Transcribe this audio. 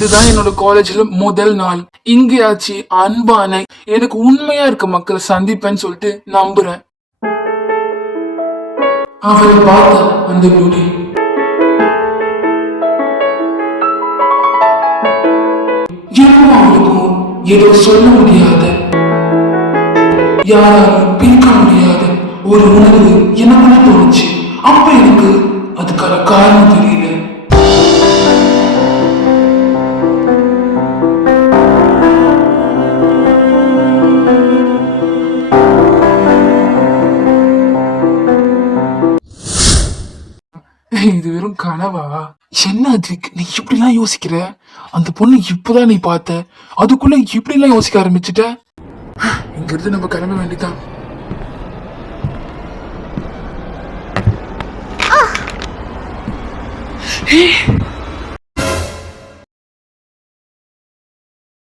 இதுதான் என்னோட காலேஜ்ல முதல் நாள். இங்கேயாச்சு அன்பான எனக்கு உண்மையா இருக்க மக்களை சந்திப்பேன்னு சொல்லிட்டு நம்புறேன். அவரை பார்த்த அந்த நொடி எனக்கும் அவளுக்கும் ஏதோ சொல்ல முடியாத, யாராலும் பிரிக்க முடியாத ஒரு உணர்வு எனக்குள்ள தோணுச்சு. அப்ப எனக்கு அதுக்கான காரணம் தெரியல. இது வெறும் கனவா? என்ன அதுக்கு நீ இப்படிலாம் யோசிக்கிற? அந்த பொண்ணு இப்பதான் நீ பார்த்த, அதுக்குள்ள இப்படி எல்லாம் யோசிக்க ஆரம்பிச்சுட்ட. இங்க இருந்து நம்ம கிளம்ப வேண்டியதான்.